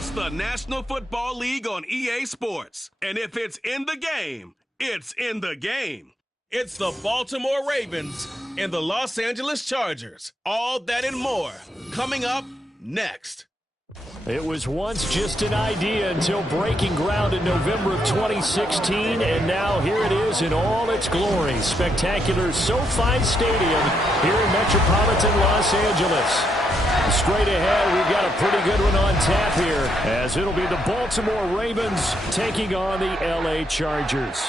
It's the National Football League on EA Sports. And if it's in the game, it's in the game. It's the Baltimore Ravens and the Los Angeles Chargers. All that and more coming up next. It was once just an idea until breaking ground in November of 2016, and now here it is in all its glory. Spectacular SoFi Stadium here in metropolitan Los Angeles. Straight ahead, we've got a pretty good one on tap here, as it'll be the Baltimore Ravens taking on the LA Chargers.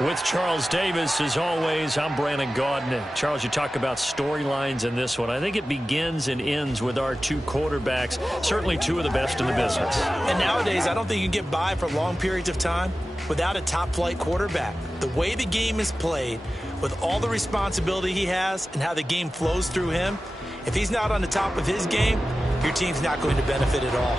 With Charles Davis, as always, I'm Brandon Gaudin. Charles, you talk about storylines in this one. I think it begins and ends with our two quarterbacks, certainly two of the best in the business. And nowadays, I don't think you can get by for long periods of time without a top-flight quarterback. The way the game is played, with all the responsibility he has and how the game flows through him, if he's not on the top of his game, your team's not going to benefit at all.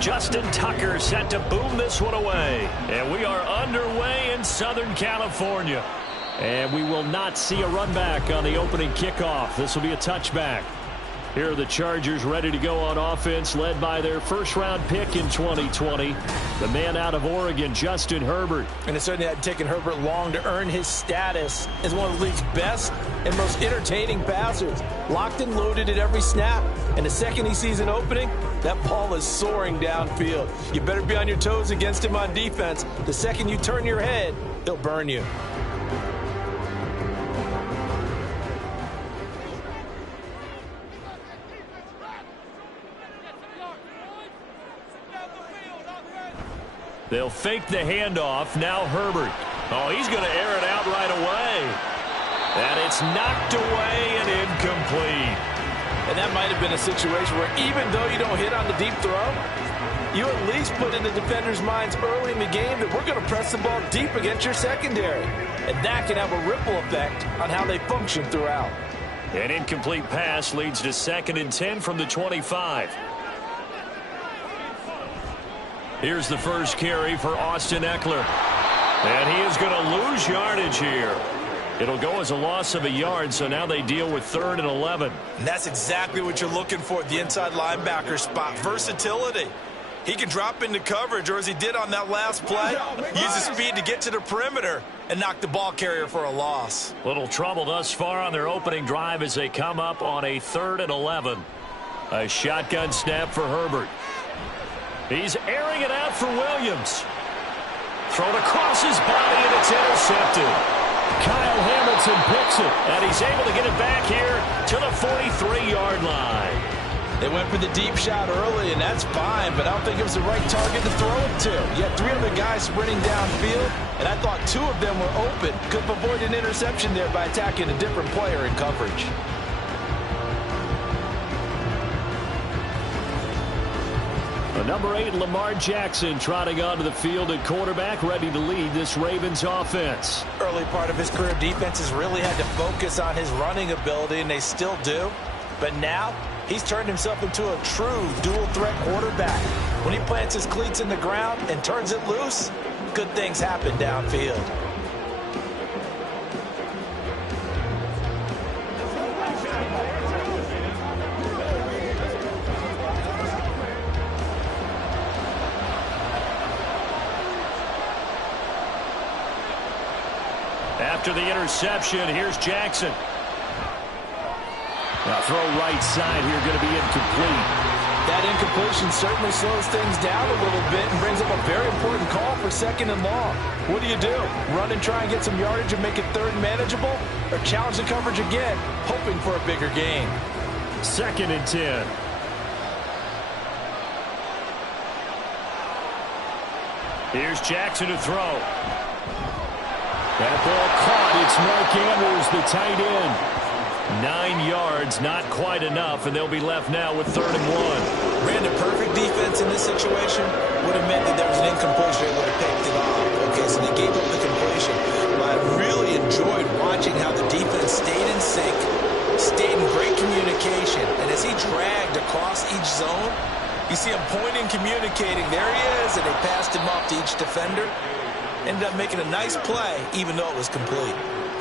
Justin Tucker set to boom this one away. And we are underway in Southern California. And we will not see a run back on the opening kickoff. This will be a touchback. Here are the Chargers ready to go on offense, led by their first-round pick in 2020, the man out of Oregon, Justin Herbert. And it certainly had taken Herbert long to earn his status as one of the league's best and most entertaining passers. Locked and loaded at every snap. And the second he sees an opening, that ball is soaring downfield. You better be on your toes against him on defense. The second you turn your head, he'll burn you. They'll fake the handoff. Now Herbert. Oh, he's going to air it out right away. And it's knocked away and incomplete. And that might have been a situation where even though you don't hit on the deep throw, you at least put in the defender's minds early in the game that we're going to press the ball deep against your secondary. And that can have a ripple effect on how they function throughout. An incomplete pass leads to 2nd and 10 from the 25. Here's the first carry for Austin Eckler. And he is going to lose yardage here. It'll go as a loss of a yard, so now they deal with 3rd and 11. And that's exactly what you're looking for at the inside linebacker spot. Versatility. He can drop into coverage, or as he did on that last play, use his speed to get to the perimeter and knock the ball carrier for a loss. Little trouble thus far on their opening drive as they come up on a 3rd and 11. A shotgun snap for Herbert. He's airing it out for Williams. Thrown across his body, and it's intercepted. Kyle Hamilton picks it, and he's able to get it back here to the 43-yard line. They went for the deep shot early, and that's fine, but I don't think it was the right target to throw it to. You had 3 other guys sprinting downfield, and I thought 2 of them were open. Could have avoided an interception there by attacking a different player in coverage. Number 8, Lamar Jackson, trotting onto the field at quarterback, ready to lead this Ravens offense. Early part of his career, defenses really had to focus on his running ability, and they still do. But now, he's turned himself into a true dual-threat quarterback. When he plants his cleats in the ground and turns it loose, good things happen downfield. After the interception, here's Jackson. Now throw right side here, going to be incomplete. That incompletion certainly slows things down a little bit and brings up a very important call for 2nd and long. What do? Run and try and get some yardage and make it 3rd and manageable? Or challenge the coverage again, hoping for a bigger gain? 2nd and 10. Here's Jackson to throw. That ball caught. It's Mark Andrews, the tight end. 9 yards, not quite enough, and they'll be left now with 3rd and 1. Brandon, perfect defense in this situation would have meant that there was an incompletion. They would have picked it off. Okay, so they gave up the completion. But I really enjoyed watching how the defense stayed in sync, stayed in great communication. And as he dragged across each zone, you see him pointing, communicating. There he is, and they passed him off to each defender. Ended up making a nice play, even though it was complete.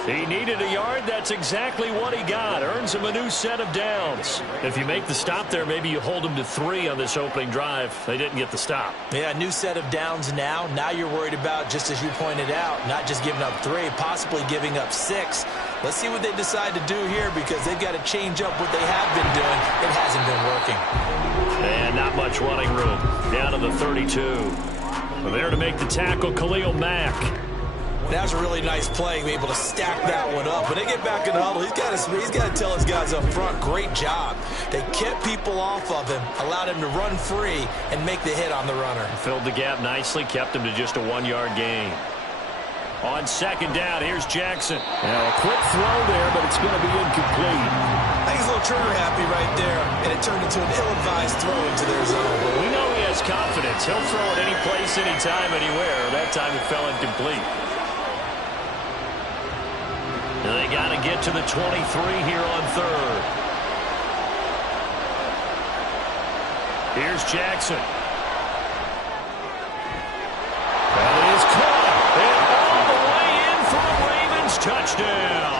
He needed a yard. That's exactly what he got. Earns him a new set of downs. If you make the stop there, maybe you hold him to 3 on this opening drive. They didn't get the stop. Yeah, new set of downs now. Now you're worried about, just as you pointed out, not just giving up 3, possibly giving up 6. Let's see what they decide to do here, because they've got to change up what they have been doing. It hasn't been working. And not much running room. Down to the 32. Well, there to make the tackle, Khalil Mack. That was a really nice play, being able to stack that one up. When they get back in the huddle, he's got to tell his guys up front, great job. They kept people off of him, allowed him to run free, and make the hit on the runner. Filled the gap nicely, kept him to just a 1-yard gain. On 2nd down, here's Jackson. Now a quick throw there, but it's going to be incomplete. I think he's a little trigger happy right there, and it turned into an ill-advised throw into their zone. We know he has confidence. He'll throw it any place, anytime, anywhere. That time it fell incomplete. They got to get to the 23 here on 3rd. Here's Jackson. That is caught. And all the way in for a Ravens touchdown.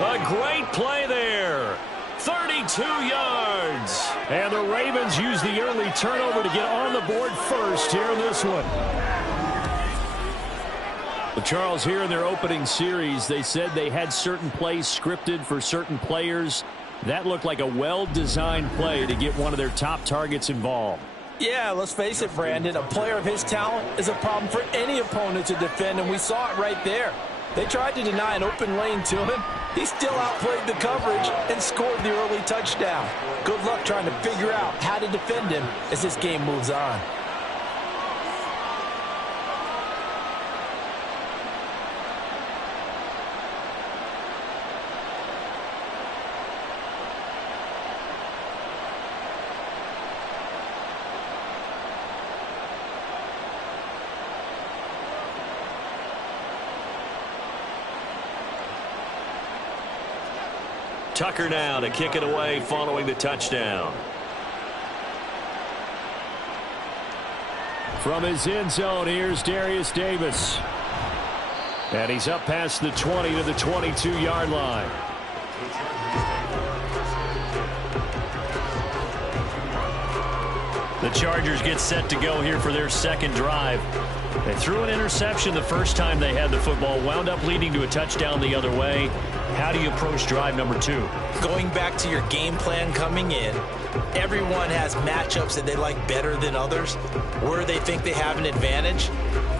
A great play there. 32 yards. And the Ravens use the early turnover to get on the board first here in this one. Well, Charles, here in their opening series, they said they had certain plays scripted for certain players. That looked like a well-designed play to get one of their top targets involved. Yeah, let's face it, Brandon. A player of his talent is a problem for any opponent to defend, and we saw it right there. They tried to deny an open lane to him. He still outplayed the coverage and scored the early touchdown. Good luck trying to figure out how to defend him as this game moves on. Tucker now to kick it away following the touchdown. From his end zone, here's Darius Davis. And he's up past the 20 to the 22-yard line. The Chargers get set to go here for their 2nd drive. They threw an interception the first time they had the football, wound up leading to a touchdown the other way. How do you approach drive number 2? Going back to your game plan coming in, everyone has matchups that they like better than others. Where they think they have an advantage,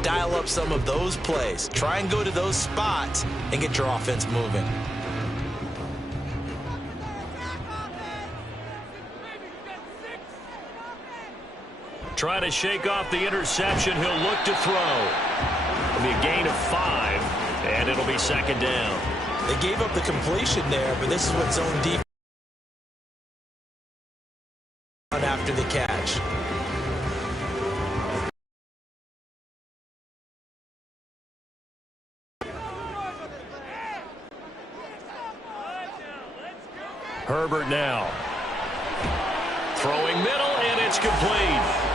dial up some of those plays. Try and go to those spots and get your offense moving. Trying to shake off the interception. He'll look to throw. It'll be a gain of 5, and it'll be 2nd down. They gave up the completion there, but this is what zone defense after the catch. Herbert now. Throwing middle, and it's complete.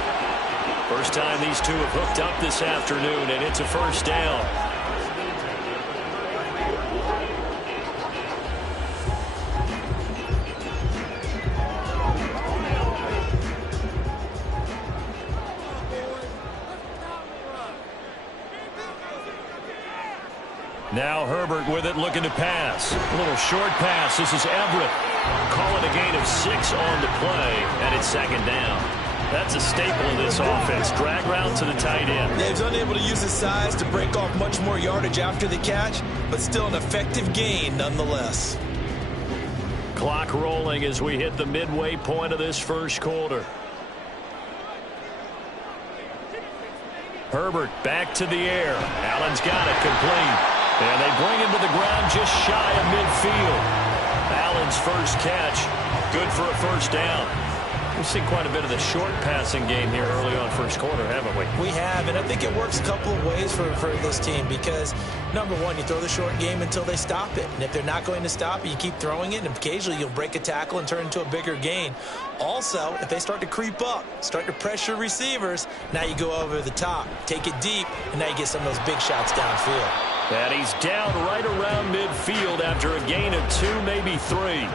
First time these two have hooked up this afternoon, and it's a 1st down. Now Herbert with it, looking to pass. A little short pass. This is Everett. Call it a gain of 6 on the play, and it's 2nd down. That's a staple of this offense. Drag route to the tight end. Yeah, he's unable to use his size to break off much more yardage after the catch, but still an effective gain nonetheless. Clock rolling as we hit the midway point of this 1st quarter. Herbert back to the air. Allen's got it, complete. And they bring him to the ground just shy of midfield. Allen's first catch, good for a first down. We've seen quite a bit of the short passing game here early on first quarter, haven't we? We have, and I think it works a couple of ways for this team because, number one, you throw the short game until they stop it. And if they're not going to stop it, you keep throwing it, and occasionally you'll break a tackle and turn into a bigger gain. Also, if they start to creep up, start to pressure receivers, now you go over the top, take it deep, and now you get some of those big shots downfield. And he's down right around midfield after a gain of 2, maybe 3.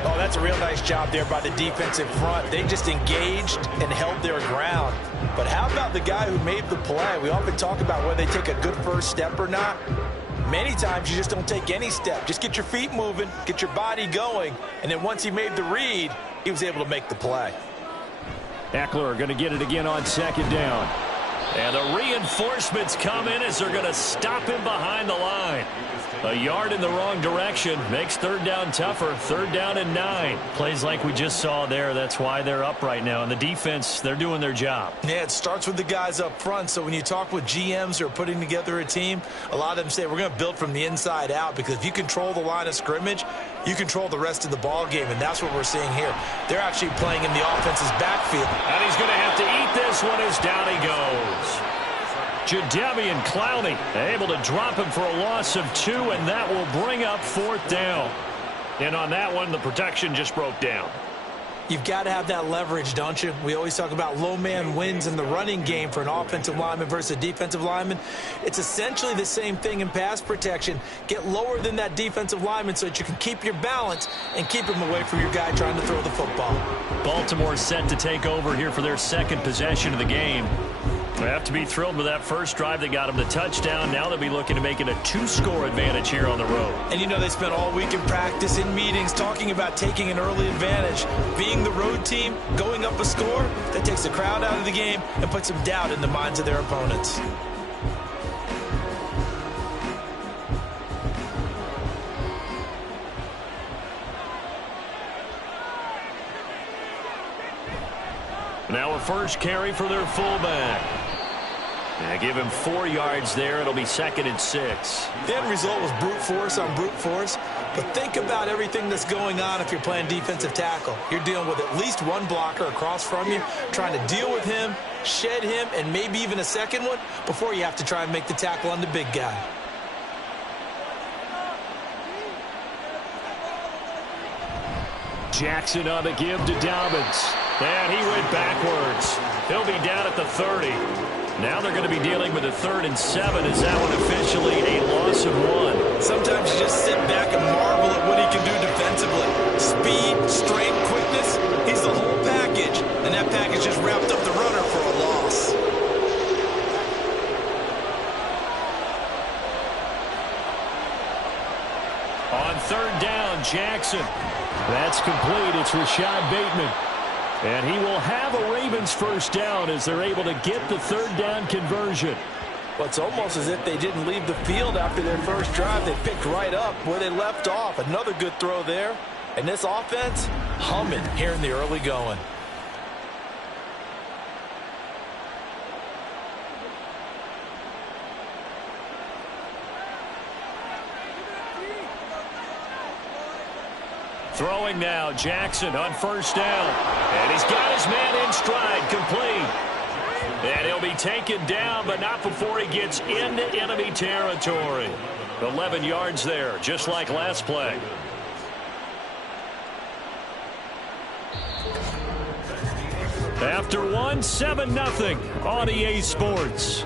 Oh, that's a real nice job there by the defensive front. They just engaged and held their ground. But how about the guy who made the play? We often talk about whether they take a good first step or not. Many times you just don't take any step. Just get your feet moving, get your body going, and then once he made the read, he was able to make the play. Eckler going to get it again on second down. And the reinforcements come in as they're going to stop him behind the line. A yard in the wrong direction makes third down tougher. Third down and 9. Plays like we just saw there. That's why they're up right now. And the defense, they're doing their job. Yeah, it starts with the guys up front. So when you talk with GMs who are putting together a team, a lot of them say we're going to build from the inside out because if you control the line of scrimmage, you control the rest of the ball game, and that's what we're seeing here. They're actually playing in the offense's backfield. And he's going to have to eat this one as down he goes. Jadeveon Clowney able to drop him for a loss of 2, and that will bring up fourth down. And on that one, the protection just broke down. You've got to have that leverage, don't you? We always talk about low man wins in the running game for an offensive lineman versus a defensive lineman. It's essentially the same thing in pass protection. Get lower than that defensive lineman so that you can keep your balance and keep him away from your guy trying to throw the football. Baltimore set to take over here for their second possession of the game. They have to be thrilled with that first drive that got them the touchdown. Now they'll be looking to make it a 2-score advantage here on the road. And you know they spent all week in practice, in meetings, talking about taking an early advantage. Being the road team, going up a score, that takes the crowd out of the game and puts some doubt in the minds of their opponents. Now a first carry for their fullback. Give him 4 yards there. It'll be 2nd and 6. The end result was brute force on brute force. But think about everything that's going on if you're playing defensive tackle. You're dealing with at least one blocker across from you, trying to deal with him, shed him, and maybe even a second one before you have to try and make the tackle on the big guy. Jackson on the give to Dobbins. And he went backwards. He'll be down at the 30. Now they're going to be dealing with a 3rd and 7. Is that one officially a loss of 1? Sometimes you just sit back and marvel at what he can do defensively. Speed, strength, quickness, he's the whole package. And that package just wrapped up the runner for a loss. On 3rd down, Jackson. That's complete. It's Rashad Bateman. And he will have a Ravens first down as they're able to get the 3rd down conversion. Well, it's almost as if they didn't leave the field after their first drive. They picked right up where they left off. Another good throw there. And this offense, humming here in the early going. Throwing now, Jackson on first down. And he's got his man in stride, complete. And he'll be taken down, but not before he gets into enemy territory. 11 yards there, just like last play. After one, 7-0 on EA Sports.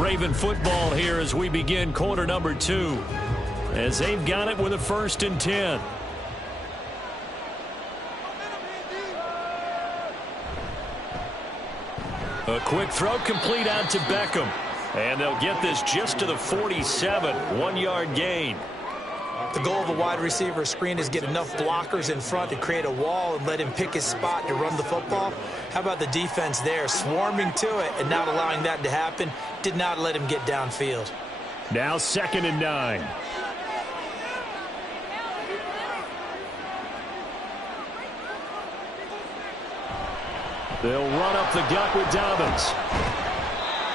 Raven football here as we begin quarter number 2. As they've got it with a 1st and 10. A quick throw complete out to Beckham. And they'll get this just to the 47. 1-yard gain. The goal of a wide receiver screen is get enough blockers in front to create a wall and let him pick his spot to run the football. How about the defense there, swarming to it and not allowing that to happen? Did not let him get downfield. Now 2nd and 9. They'll run up the gut with Dobbins.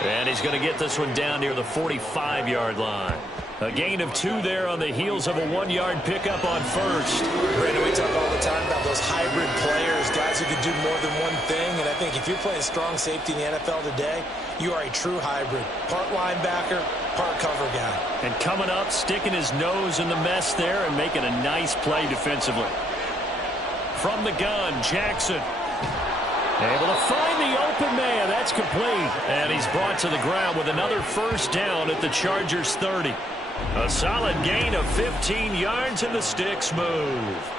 And he's going to get this one down near the 45-yard line. A gain of 2 there on the heels of a 1-yard pickup on first. Brandon, we talk all the time about those hybrid players, guys who can do more than one thing. And I think if you're playing strong safety in the NFL today, you are a true hybrid. Part linebacker, part cover guy. And coming up, sticking his nose in the mess there and making a nice play defensively. From the gun, Jackson. Able to find the open man. That's complete. And he's brought to the ground with another first down at the Chargers' 30. A solid gain of 15 yards and the sticks move.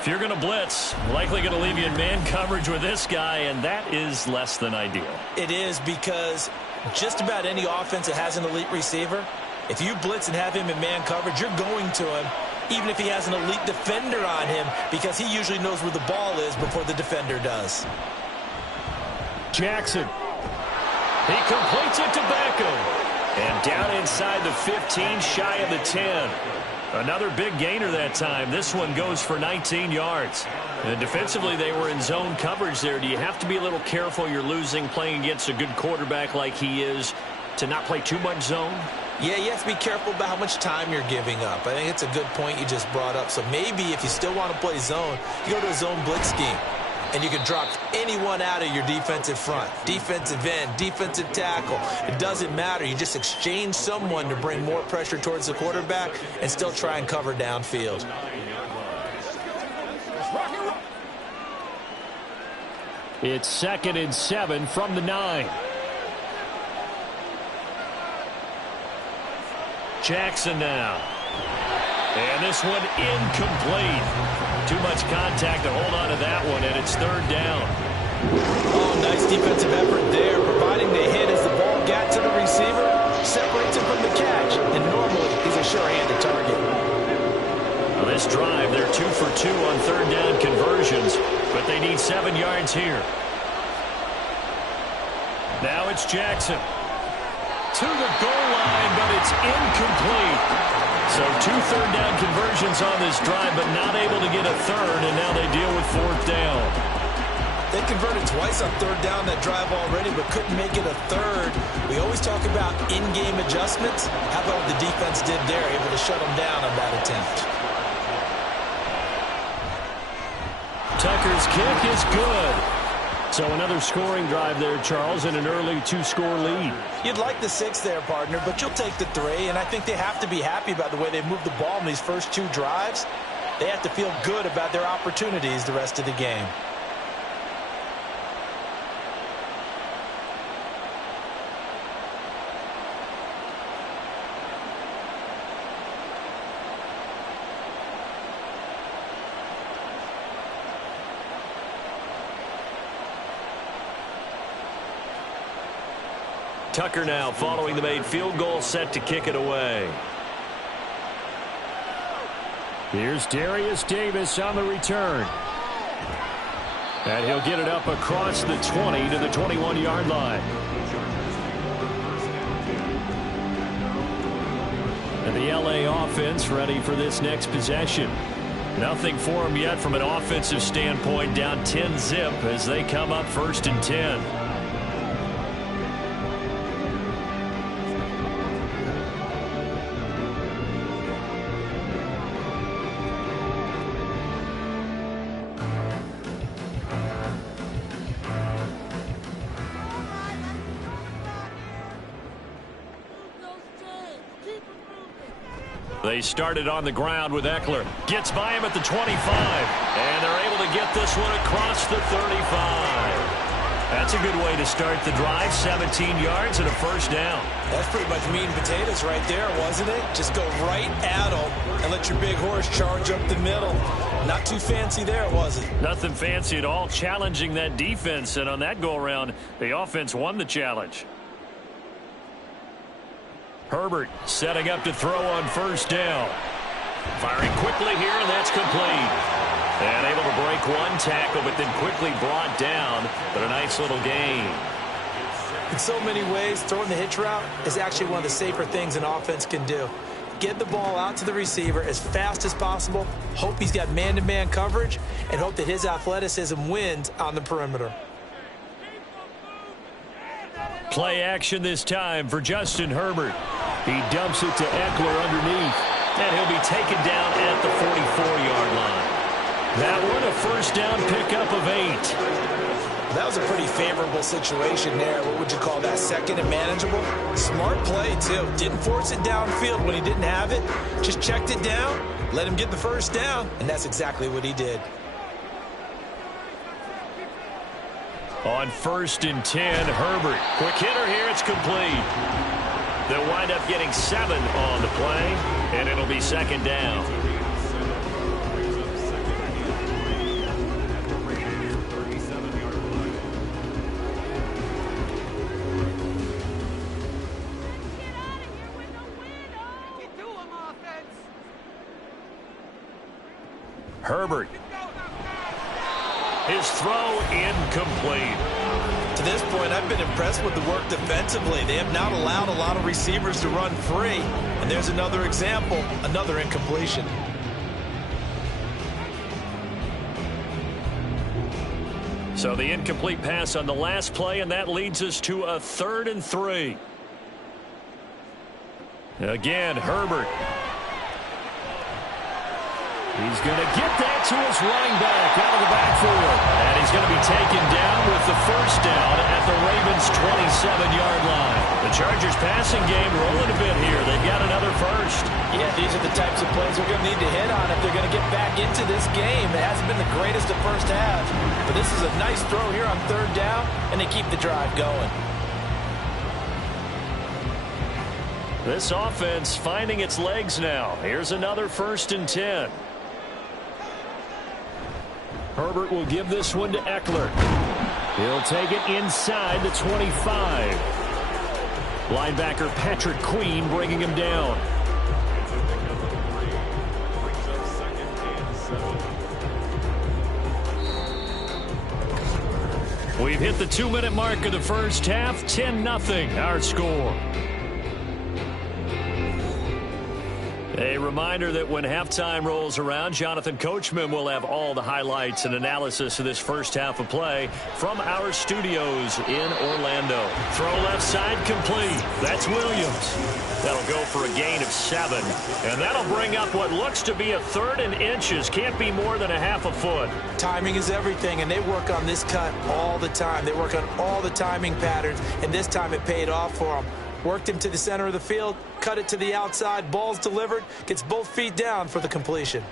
If you're going to blitz, likely going to leave you in man coverage with this guy, and that is less than ideal. It is, because just about any offense that has an elite receiver, if you blitz and have him in man coverage, you're going to him, even if he has an elite defender on him, because he usually knows where the ball is before the defender does. Jackson. He completes it to Beckham. And down inside the 15, shy of the 10. Another big gainer that time. This one goes for 19 yards. And defensively, they were in zone coverage there. Do you have to be a little careful? You're losing, playing against a good quarterback like he is, to not play too much zone? Yeah, you have to be careful about how much time you're giving up. I think it's a good point you just brought up. So maybe if you still want to play zone, you go to a zone blitz scheme. And you can drop anyone out of your defensive front. Defensive end, defensive tackle. It doesn't matter. You just exchange someone to bring more pressure towards the quarterback and still try and cover downfield. It's 2nd and 7 from the 9. Jackson now. And this one incomplete. Too much contact to hold on to that one, and it's 3rd down. Oh, nice defensive effort there, providing the hit as the ball got to the receiver, separates him from the catch, and normally he's a sure-handed target. Well, this drive, they're 2 for 2 on 3rd down conversions, but they need 7 yards here. Now it's Jackson. To the goal line, but it's incomplete. So 2 third down conversions on this drive, but not able to get a third, and now they deal with 4th down. They converted twice on 3rd down that drive already, but couldn't make it a 3rd. We always talk about in-game adjustments. How about what the defense did there, able to shut them down on that attempt. Tucker's kick is good. So another scoring drive there, Charles, and an early 2-score lead. You'd like the 6 there, partner, but you'll take the 3, and I think they have to be happy about the way they moved the ball in these first 2 drives. They have to feel good about their opportunities the rest of the game. Tucker now following the made field goal, set to kick it away. Here's Darius Davis on the return. And he'll get it up across the 20 to the 21-yard line. And the LA offense ready for this next possession. Nothing for them yet from an offensive standpoint, down 10-zip as they come up 1st and 10. They started on the ground with Eckler. Gets by him at the 25. And they're able to get this one across the 35. That's a good way to start the drive. 17 yards and a 1st down. That's pretty much meat and potatoes right there, wasn't it? Just go right at them and let your big horse charge up the middle. Not too fancy there, was it? Nothing fancy at all. Challenging that defense. And on that go-around, the offense won the challenge. Herbert setting up to throw on 1st down. Firing quickly here, and that's complete. And able to break one tackle, but then quickly brought down. But a nice little gain. In so many ways, throwing the hitch route is actually one of the safer things an offense can do. Get the ball out to the receiver as fast as possible, hope he's got man-to-man coverage, and hope that his athleticism wins on the perimeter. Play action this time for Justin Herbert. He dumps it to Eckler underneath, and he'll be taken down at the 44-yard line. That one, a first down pickup of 8. That was a pretty favorable situation there. What would you call that? Second and manageable? Smart play, too. Didn't force it downfield when he didn't have it. Just checked it down, let him get the first down, and that's exactly what he did. On 1st and 10, Herbert. Quick hitter here, it's complete. They'll wind up getting 7 on the play, and it'll be second down. Herbert. His throw incomplete. To this point, I've been impressed with the work defensively. They have not allowed a lot of receivers to run free. And there's another example, another incompletion. So the incomplete pass on the last play, and that leads us to a 3rd and 3. Again, Herbert. He's going to get that to his running back out of the backfield. And he's going to be taken down with the first down at the Ravens' 27-yard line. The Chargers passing game rolling a bit here. They've got another first. Yeah, these are the types of plays they're going to need to hit on if they're going to get back into this game. It hasn't been the greatest of first halves, but this is a nice throw here on 3rd down, and they keep the drive going. This offense finding its legs now. Here's another 1st and 10. Herbert will give this one to Eckler. He'll take it inside the 25. Linebacker Patrick Queen bringing him down. We've hit the 2-minute mark of the first half. 10-0 our score. A reminder that when halftime rolls around, Jonathan Coachman will have all the highlights and analysis of this first half of play from our studios in Orlando. Throw left side complete. That's Williams. That'll go for a gain of 7. And that'll bring up what looks to be a 3rd and inches. Can't be more than a half a foot. Timing is everything, and they work on this cut all the time. They work on all the timing patterns, and this time it paid off for them. Worked him to the center of the field, cut it to the outside, ball's delivered, gets both feet down for the completion.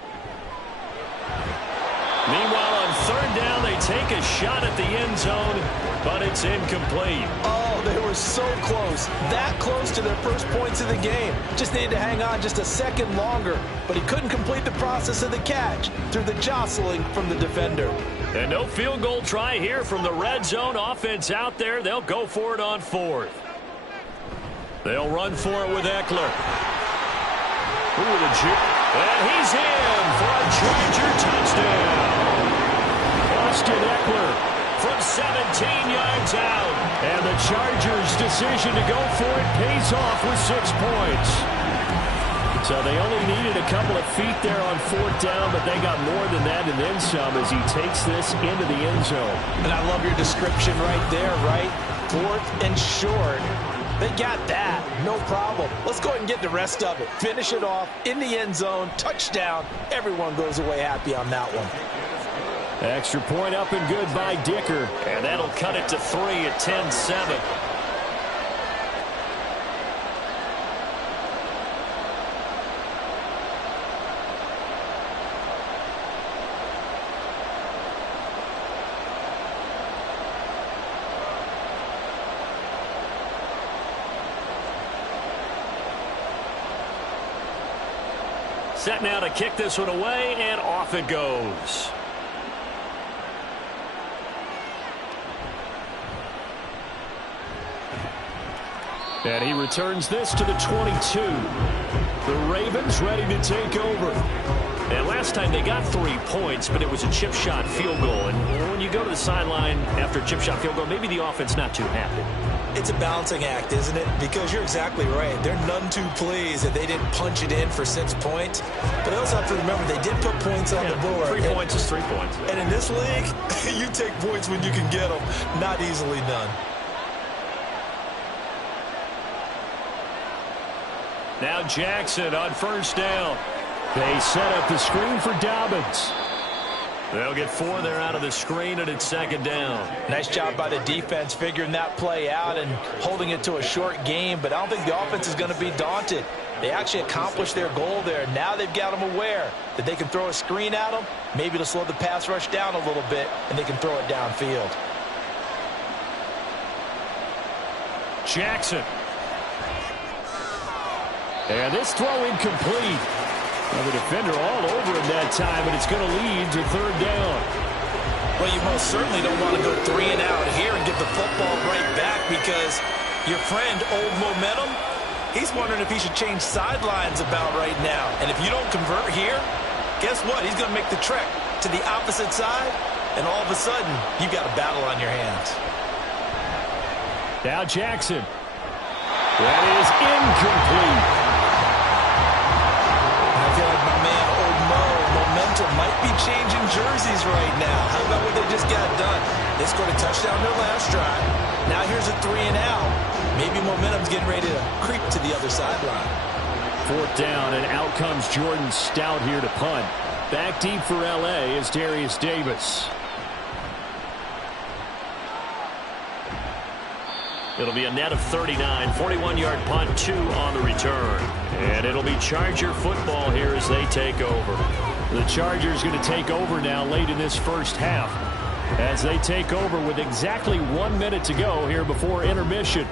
Meanwhile, on 3rd down, they take a shot at the end zone, but it's incomplete. Oh, they were so close, that close to their first points of the game. Just needed to hang on just a second longer, but he couldn't complete the process of the catch through the jostling from the defender. And no field goal try here from the red zone offense out there. They'll go for it on 4th. They'll run for it with Eckler. And he's in for a Charger touchdown. Austin Eckler from 17 yards out. And the Chargers' decision to go for it pays off with 6 points. So they only needed a couple of feet there on 4th down, but they got more than that and then some as he takes this into the end zone. And I love your description right there, right? 4th and short. They got that. No problem. Let's go ahead and get the rest of it. Finish it off in the end zone. Touchdown. Everyone goes away happy on that one. Extra point up and good by Dicker. And that'll cut it to 3 at 10-7. Set now to kick this one away, and off it goes. And he returns this to the 22. The Ravens ready to take over. And last time they got 3 points, but it was a chip shot field goal. And when you go to the sideline after a chip shot field goal, maybe the offense not too happy. It's a balancing act, isn't it? Because you're exactly right. They're none too pleased that they didn't punch it in for 6 points. But they also have to remember they did put points on the board. 3 points is 3 points. And in this league, you take points when you can get them. Not easily done. Now Jackson on first down. They set up the screen for Dobbins. They'll get 4 there out of the screen, and it's second down. Nice job by the defense figuring that play out and holding it to a short game, but I don't think the offense is going to be daunted. They actually accomplished their goal there. Now they've got them aware that they can throw a screen at them, maybe to slow the pass rush down a little bit, and they can throw it downfield. Jackson. And this throw incomplete. Well, the defender all over him that time, and it's going to lead to third down. Well, you most certainly don't want to go 3 and out here and get the football right back because your friend, Old Momentum, he's wondering if he should change sidelines about right now. And if you don't convert here, guess what? He's going to make the trek to the opposite side, and all of a sudden, you've got a battle on your hands. Now Jackson. That is incomplete. I feel like my man, Old Mo, Momentum might be changing jerseys right now. How about what they just got done? They scored a touchdown their last drive. Now here's a 3 and out. Maybe Momentum's getting ready to creep to the other sideline. 4th down, and out comes Jordan Stout here to punt. Back deep for L.A. is Darius Davis. It'll be a net of 39, 41-yard punt, 2 on the return. And it'll be Charger football here as they take over. The Chargers going to take over now late in this first half as they take over with exactly 1 minute to go here before intermission.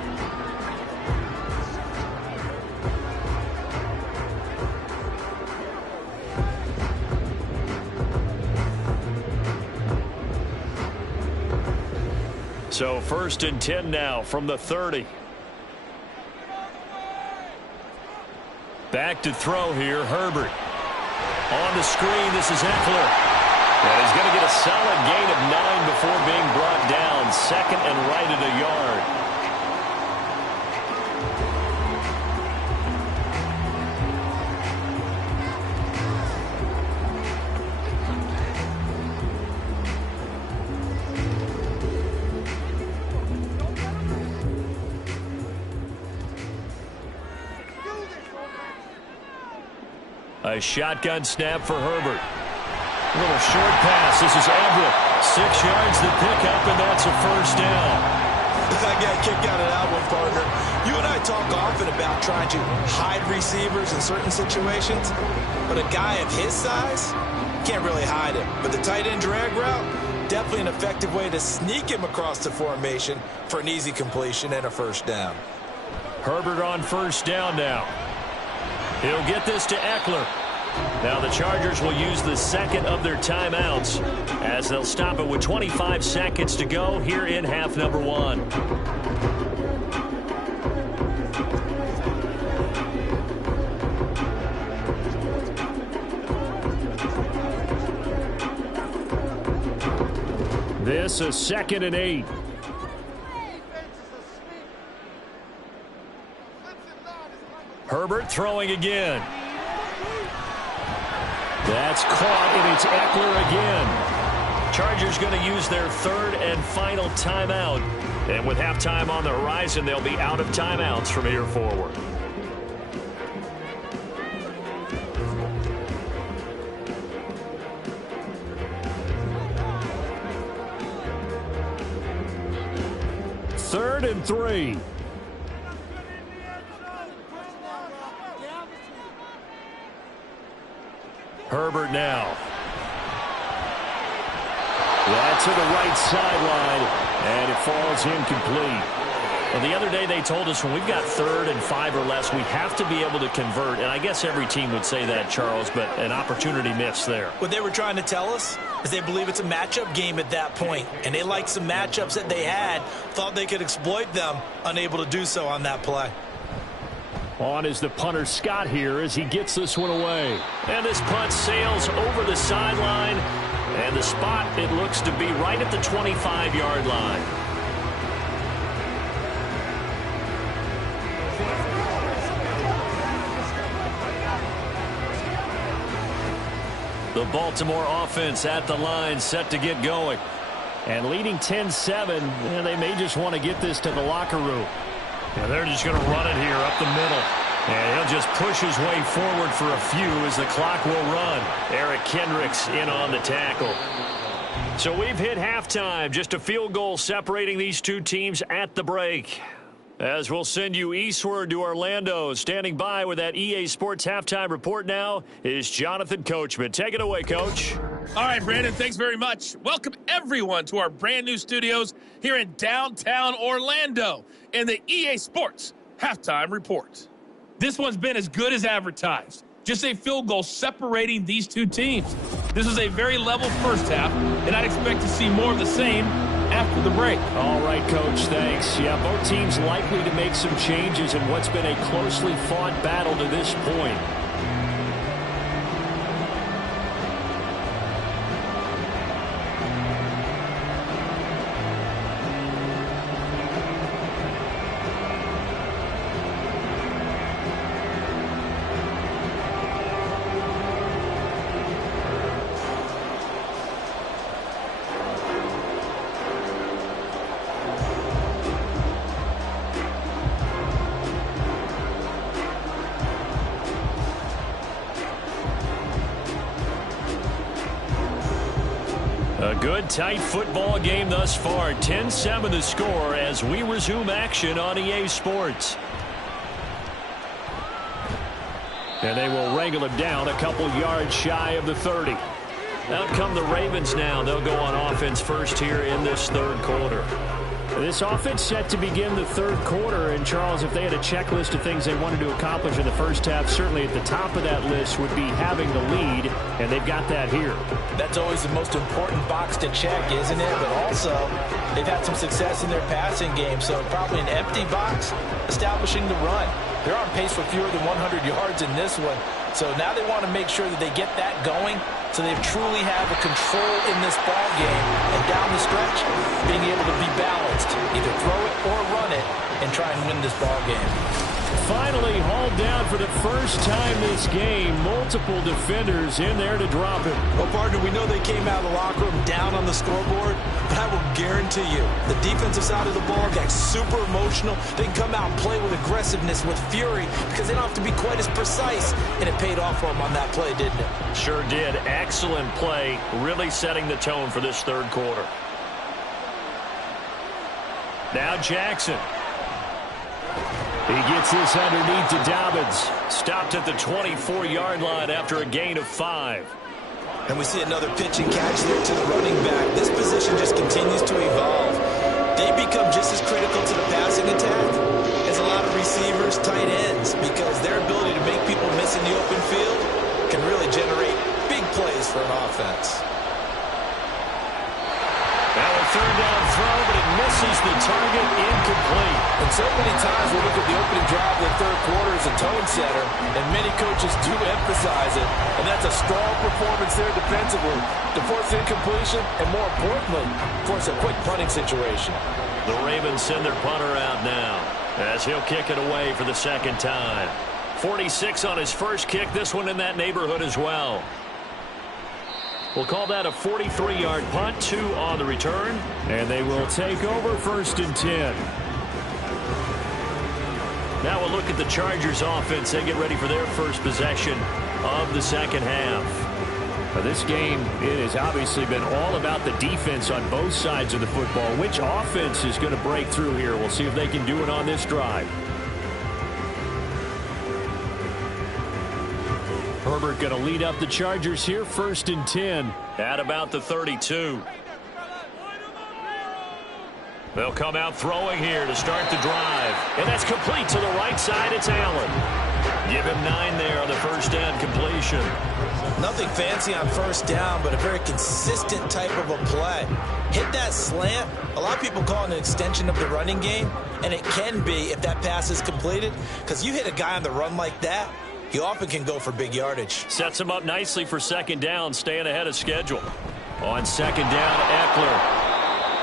So 1st and 10 now from the 30. Back to throw here, Herbert. On the screen, this is Eckler. And he's going to get a solid gain of 9 before being brought down. 2nd and right at a yard. A shotgun snap for Herbert. A little short pass. This is Everett. 6 yards to pick up, and that's a first down. I got a kick out of that one, partner. You and I talk often about trying to hide receivers in certain situations, but a guy of his size can't really hide him. But the tight end drag route, definitely an effective way to sneak him across the formation for an easy completion and a first down. Herbert on first down now. He'll get this to Eckler. Now the Chargers will use the 2nd of their timeouts as they'll stop it with 25 seconds to go here in half number 1. This is 2nd and 8. Herbert throwing again. That's caught, and it's Eckler again. Chargers going to use their 3rd and final timeout. And with halftime on the horizon, they'll be out of timeouts from here forward. Third and 3. Herbert now. That's to the right sideline, and it falls incomplete. Well, the other day they told us when we've got 3rd and 5 or less, we have to be able to convert. And I guess every team would say that, Charles, but an opportunity missed there. What they were trying to tell us is they believe it's a matchup game at that point, and they liked some matchups that they had, thought they could exploit them, unable to do so on that play. On is the punter Scott here as he gets this one away. And this punt sails over the sideline. And the spot, it looks to be right at the 25-yard line. The Baltimore offense at the line, set to get going. And leading 10-7, and they may just want to get this to the locker room. And they're just going to run it here up the middle. And he'll just push his way forward for a few as the clock will run. Eric Kendricks in on the tackle. So we've hit halftime. Just a field goal separating these two teams at the break. As we'll send you eastward to Orlando. Standing by with that EA Sports halftime report now is Jonathan Coachman. Take it away, Coach. All right, Brandon, thanks very much. Welcome, everyone, to our brand new studios here in downtown Orlando in the EA Sports halftime report. This one's been as good as advertised. Just a field goal separating these two teams. This is a very level first half, and I'd expect to see more of the same after the break. All right, Coach, thanks. Yeah, both teams likely to make some changes in what's been a closely fought battle to this point. A good, tight football game thus far. 10-7 the score as we resume action on EA Sports. And they will wrangle him down a couple yards shy of the 30. Out come the Ravens now. They'll go on offense first here in this third quarter. This offense set to begin the third quarter. And, Charles, if they had a checklist of things they wanted to accomplish in the first half, certainly at the top of that list would be having the lead, and they've got that here. That's always the most important box to check, isn't it? But also, they've had some success in their passing game, so probably an empty box establishing the run. They're on pace for fewer than 100 yards in this one, so now they want to make sure that they get that going so they truly have a control in this ball game, and down the stretch, being able to be balanced, either throw it or run it, and try and win this ball game. Finally hauled down for the first time this game. Multiple defenders in there to drop him. Well, partner, we know they came out of the locker room down on the scoreboard, but I will guarantee you the defensive side of the ball got super emotional. They can come out and play with aggressiveness, with fury, because they don't have to be quite as precise, and it paid off for them on that play, didn't it? Sure did. Excellent play, really setting the tone for this third quarter. Now Jackson. He gets this underneath to Dobbins. Stopped at the 24-yard line after a gain of 5. And we see another pitch and catch there to the running back. This position just continues to evolve. They become just as critical to the passing attack as a lot of receivers, tight ends, because their ability to make people miss in the open field can really generate big plays for an offense. Now a third down throw, but it misses the target, incomplete. And so many times we look at the opening drive of the third quarter as a tone setter, and many coaches do emphasize it, and that's a strong performance there defensively to force incompletion, and more importantly, force a quick punting situation. The Ravens send their punter out now as he'll kick it away for the second time. 46 on his first kick, this one in that neighborhood as well. We'll call that a 43-yard punt, 2 on the return. And they will take over 1st and 10. Now we'll look at the Chargers offense. They get ready for their first possession of the second half. Now this game, it has obviously been all about the defense on both sides of the football. Which offense is going to break through here? We'll see if they can do it on this drive. Herbert going to lead up the Chargers here, 1st and 10 at about the 32. They'll come out throwing here to start the drive. And that's complete to the right side. It's Allen. Give him 9 there on the first down completion. Nothing fancy on first down, but a very consistent type of a play. Hit that slant. A lot of people call it an extension of the running game, and it can be if that pass is completed, because you hit a guy on the run like that, he often can go for big yardage. Sets him up nicely for second down, staying ahead of schedule. On second down, Eckler.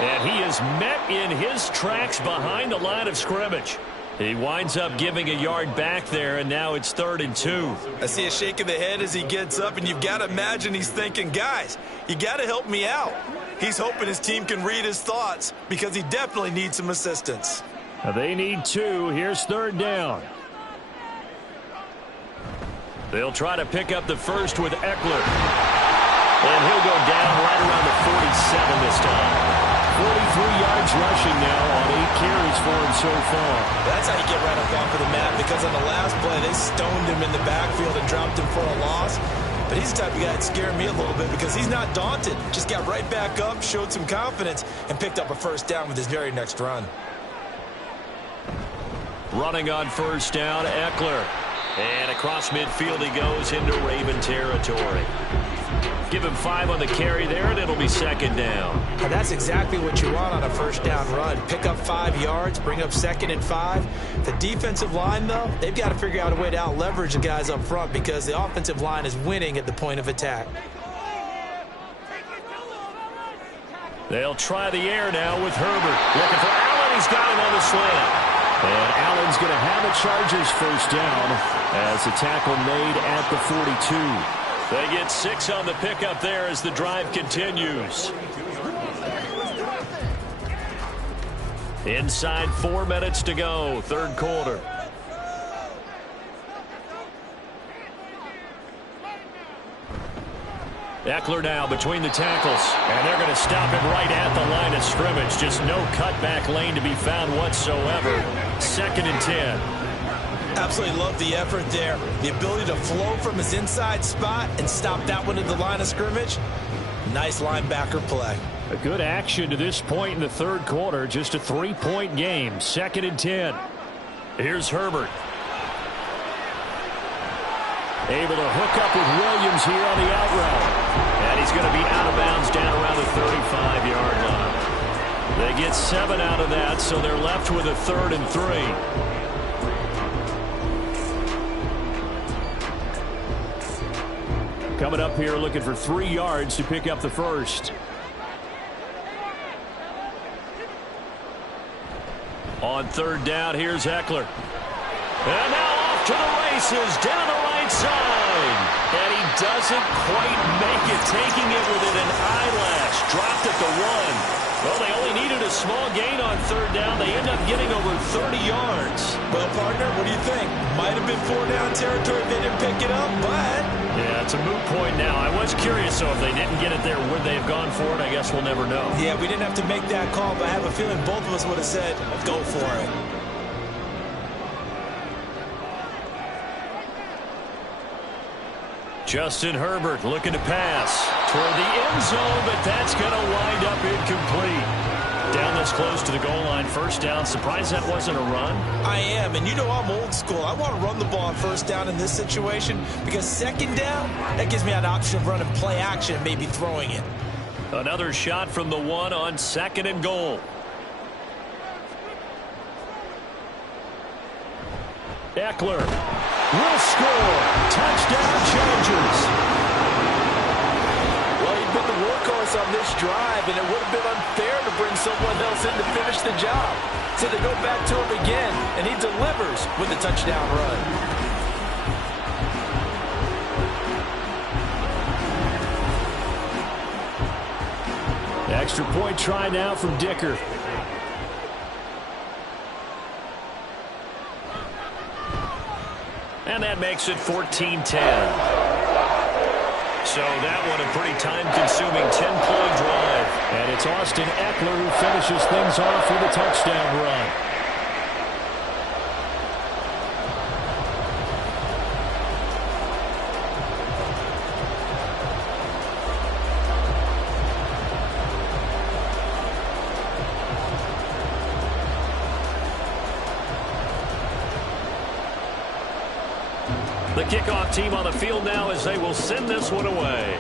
And he is met in his tracks behind the line of scrimmage. He winds up giving a yard back there, and now it's 3rd and 2. I see a shake of the head as he gets up, and you've got to imagine he's thinking, guys, you got to help me out. He's hoping his team can read his thoughts because he definitely needs some assistance. They need 2. Here's 3rd down. They'll try to pick up the first with Eckler. And he'll go down right around the 47 this time. 43 yards rushing now on 8 carries for him so far. That's how you get right up off of the mat, because on the last play, they stoned him in the backfield and dropped him for a loss. But he's the type of guy that scared me a little bit because he's not daunted. Just got right back up, showed some confidence, and picked up a first down with his very next run. Running on first down, Eckler. And across midfield he goes into Raven territory. Give him 5 on the carry there, and it'll be second down. And that's exactly what you want on a first down run. Pick up 5 yards, bring up 2nd and 5. The defensive line, though, they've got to figure out a way to out-leverage the guys up front because the offensive line is winning at the point of attack. They'll try the air now with Herbert. Looking for Allen. He's got him on the slant. And Allen's going to have a Chargers first down as the tackle made at the 42. They get 6 on the pickup there as the drive continues. Inside 4 minutes to go, third quarter. Eckler now between the tackles, and they're going to stop him right at the line of scrimmage. Just no cutback lane to be found whatsoever. 2nd and 10. Absolutely love the effort there. The ability to flow from his inside spot and stop that one at the line of scrimmage. Nice linebacker play. A good action to this point in the third quarter. Just a 3-point game. 2nd and 10. Here's Herbert. Able to hook up with Williams here on the out route. And he's going to be out of bounds down around the 35-yard line. They get 7 out of that, so they're left with a 3rd and 3. Coming up here looking for 3 yards to pick up the first. On 3rd down, here's Eckler. And now off to the races down the right side. And he doesn't quite make it, taking it within an eyelash. Dropped at the 1. Well, they only needed a small gain on 3rd down. They end up getting over 30 yards. Well, partner, what do you think? Might have been 4-down territory if they didn't pick it up, but... Yeah, it's a moot point now. I was curious, so if they didn't get it there, would they have gone for it? I guess we'll never know. Yeah, we didn't have to make that call, but I have a feeling both of us would have said, go for it. Justin Herbert looking to pass toward the end zone, but that's going to wind up incomplete. Down this close to the goal line, first down. Surprised that wasn't a run? I am, and you know I'm old school. I want to run the ball on first down in this situation because 2nd down, that gives me an option of running play action and maybe throwing it. Another shot from the 1 on 2nd and goal. Eckler will score. Touchdown Chargers. Well, he'd been the workhorse on this drive, and it would have been unfair to bring someone else in to finish the job. So they go back to him again, and he delivers with a touchdown run. Extra point try now from Dicker. And that makes it 14-10. So that one a pretty time-consuming 10-play drive. And it's Austin Eckler who finishes things off with a touchdown run. The kickoff team on the field now as they will send this one away.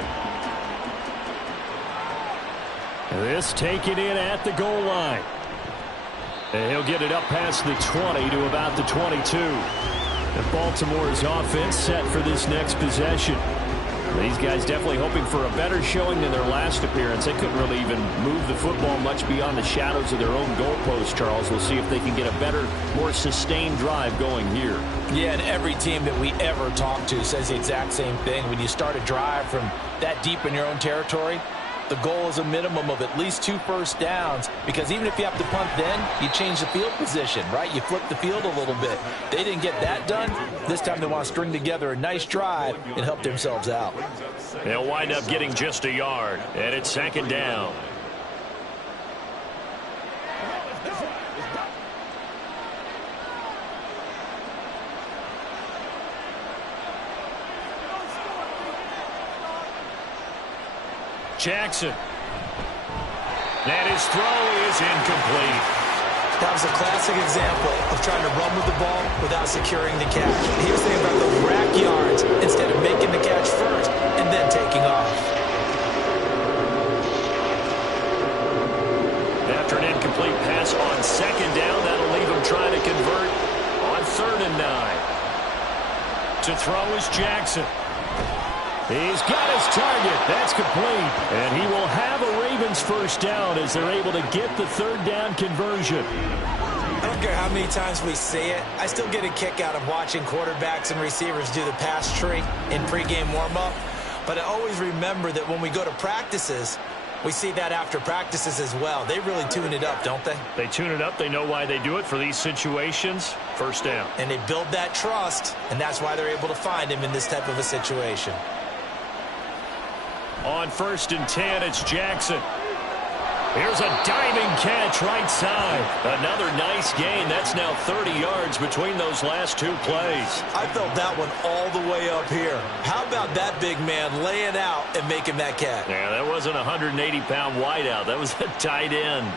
This taken in at the goal line. And he'll get it up past the 20 to about the 22. And Baltimore's offense set for this next possession. These guys definitely hoping for a better showing than their last appearance. They couldn't really even move the football much beyond the shadows of their own goalpost, Charles. We'll see if they can get a better, more sustained drive going here. Yeah, and every team that we ever talk to says the exact same thing. When you start a drive from that deep in your own territory, The goal is a minimum of at least 2 first downs, because even if you have to punt then, you change the field position, right? You flip the field a little bit. They didn't get that done. This time they want to string together a nice drive and help themselves out. They'll wind up getting just a yard, and it's 2nd down. Jackson. And his throw is incomplete. That was a classic example of trying to run with the ball without securing the catch. He was thinking about those rack yards instead of making the catch first and then taking off. After an incomplete pass on 2nd down, that'll leave him trying to convert on 3rd and 9. To throw is Jackson. He's got his target. That's complete. And he will have a Ravens first down as they're able to get the 3rd down conversion. I don't care how many times we say it, I still get a kick out of watching quarterbacks and receivers do the pass tree in pregame warm-up. But I always remember that when we go to practices, we see that after practices as well. They really tune it up, don't they? They tune it up. They know why they do it for these situations. First down. And they build that trust, and that's why they're able to find him in this type of a situation. On 1st and 10, it's Jackson. Here's a diving catch right side. Another nice gain. That's now 30 yards between those last 2 plays. I felt that one all the way up here. How about that big man laying out and making that catch? Yeah, that wasn't a 180-pound wideout. That was a tight end.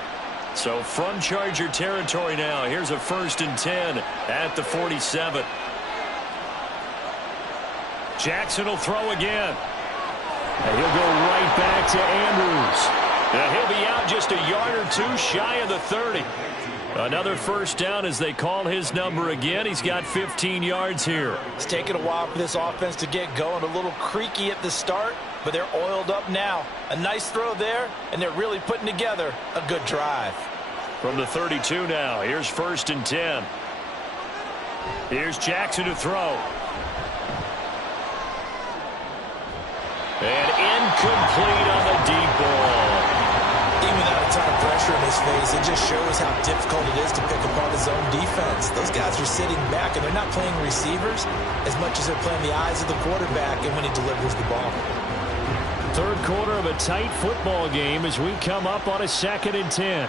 So from Charger territory now, here's a 1st and 10 at the 47. Jackson will throw again. And he'll go right back to Andrews. And he'll be out just a yard or 2 shy of the 30. Another first down as they call his number again. He's got 15 yards here. It's taken a while for this offense to get going. A little creaky at the start, but they're oiled up now. A nice throw there, and they're really putting together a good drive. From the 32 now, here's 1st and 10. Here's Jackson to throw. And incomplete on the deep ball. Even without a ton of pressure in his face, it just shows how difficult it is to pick apart his own defense. Those guys are sitting back, and they're not playing receivers as much as they're playing the eyes of the quarterback and when he delivers the ball. 3rd quarter of a tight football game as we come up on a 2nd and 10.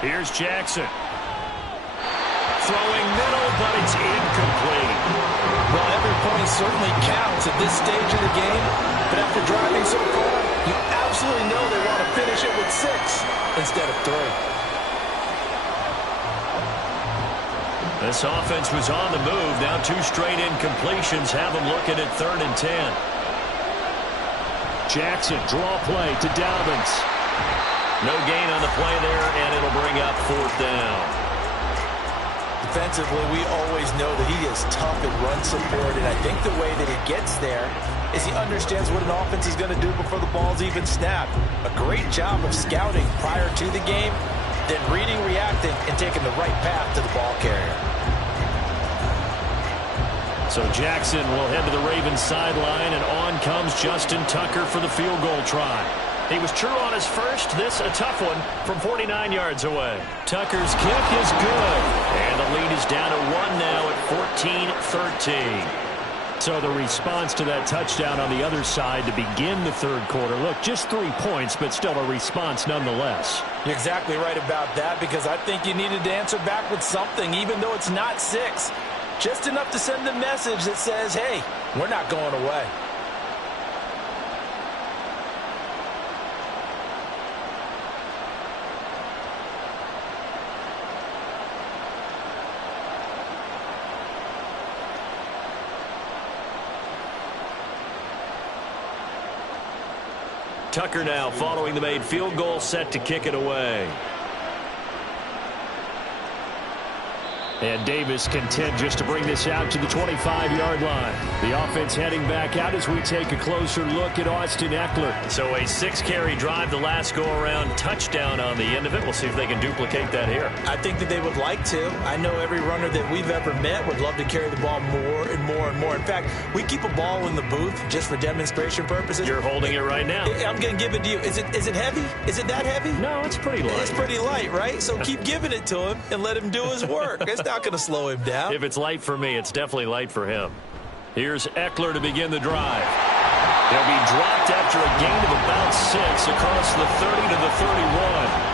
Here's Jackson. Throwing middle, but it's incomplete. Well, every point certainly counts at this stage of the game, but after driving so far, you absolutely know they want to finish it with 6 instead of 3. This offense was on the move. Now 2 straight incompletions have them looking at 3rd and 10. Jackson, draw play to Dobbins. No gain on the play there, and it'll bring up 4th down. Defensively, we always know that he is tough in run support, and I think the way that he gets there is he understands what an offense is going to do before the ball's even snapped. A great job of scouting prior to the game, then reading, reacting, and taking the right path to the ball carrier. So Jackson will head to the Ravens sideline, and on comes Justin Tucker for the field goal try. He was true on his first. This a tough one from 49 yards away. Tucker's kick is good. And the lead is down to 1 now at 14-13. So the response to that touchdown on the other side to begin the 3rd quarter. Look, just 3 points, but still a response nonetheless. You're exactly right about that, because I think you needed to answer back with something, even though it's not 6. Just enough to send a message that says, hey, we're not going away. Tucker now following the made field goal, set to kick it away. And Davis content just to bring this out to the 25-yard line. The offense heading back out as we take a closer look at Austin Eckler. So a 6-carry drive the last go-around, touchdown on the end of it. We'll see if they can duplicate that here. I think that they would like to. I know every runner that we've ever met would love to carry the ball more and more and more. In fact, we keep a ball in the booth just for demonstration purposes. You're holding it right now. I'm going to give it to you. Is it heavy? Is it that heavy? No, it's pretty light. It's pretty light, right? So keep giving it to him and let him do his work. It's not going to slow him down. If it's light for me, it's definitely light for him. Here's Eckler to begin the drive. He'll be dropped after a gain of about 6 across the 30 to the 31.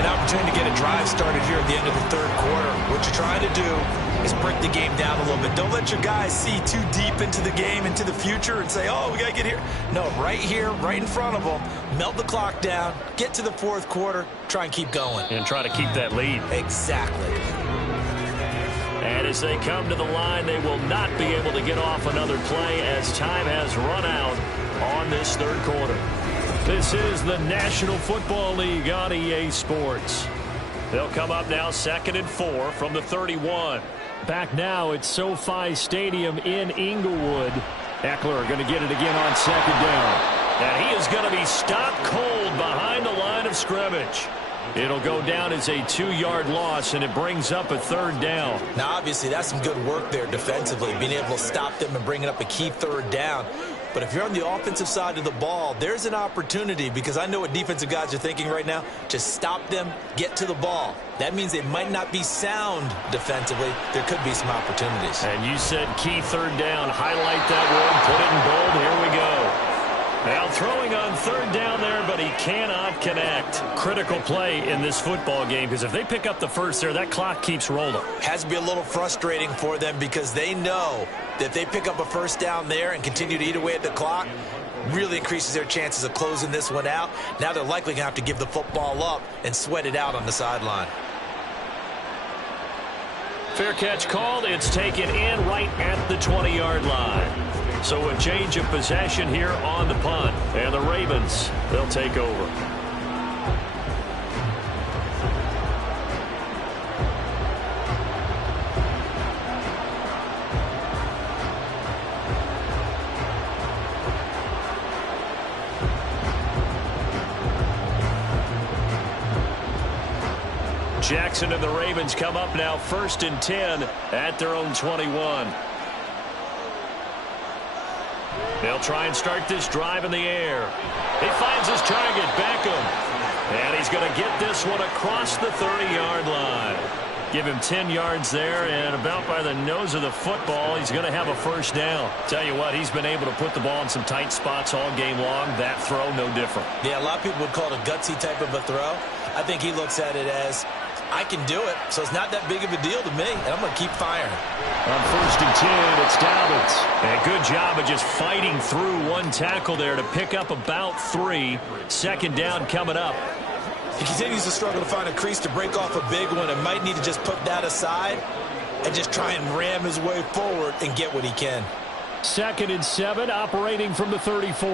An opportunity to get a drive started here at the end of the third quarter. What you're trying to do is break the game down a little bit. Don't let your guys see too deep into the game, into the future, and say, oh, we got to get here. No, right here, right in front of them, melt the clock down, get to the fourth quarter, try and keep going. And try to keep that lead. Exactly. And as they come to the line, they will not be able to get off another play as time has run out on this third quarter. This is the National Football League on EA Sports. They'll come up now 2nd and 4 from the 31. Back now at SoFi Stadium in Inglewood. Eckler going to get it again on 2nd down. And he is going to be stopped cold behind the line of scrimmage. It'll go down as a 2-yard loss, and it brings up a 3rd down. Now, obviously, that's some good work there defensively, being able to stop them and bringing up a key 3rd down. But if you're on the offensive side of the ball, there's an opportunity, because I know what defensive guys are thinking right now. Just stop them, get to the ball. That means they might not be sound defensively. There could be some opportunities. And you said key 3rd down. Highlight that word, put it in bold. Here we go. Now throwing on 3rd down there, but he cannot connect. Critical play in this football game, because if they pick up the first there, that clock keeps rolling. Has to be a little frustrating for them, because they know that if they pick up a first down there and continue to eat away at the clock, really increases their chances of closing this one out. Now they're likely going to have to give the football up and sweat it out on the sideline. Fair catch called. It's taken in right at the 20-yard line. So a change of possession here on the punt. And the Ravens, they'll take over. Jackson and the Ravens come up now 1st and 10 at their own 21. They'll try and start this drive in the air. He finds his target, Beckham. And he's going to get this one across the 30-yard line. Give him 10 yards there, and about by the nose of the football, he's going to have a first down. Tell you what, he's been able to put the ball in some tight spots all game long. That throw, no different. Yeah, a lot of people would call it a gutsy type of a throw. I think he looks at it as, I can do it, so it's not that big of a deal to me, and I'm going to keep firing. On 1st and 10, it's Dobbins. And a good job of just fighting through one tackle there to pick up about 3. 2nd down coming up. He continues to struggle to find a crease to break off a big one, and might need to just put that aside and just try and ram his way forward and get what he can. 2nd and 7, operating from the 34.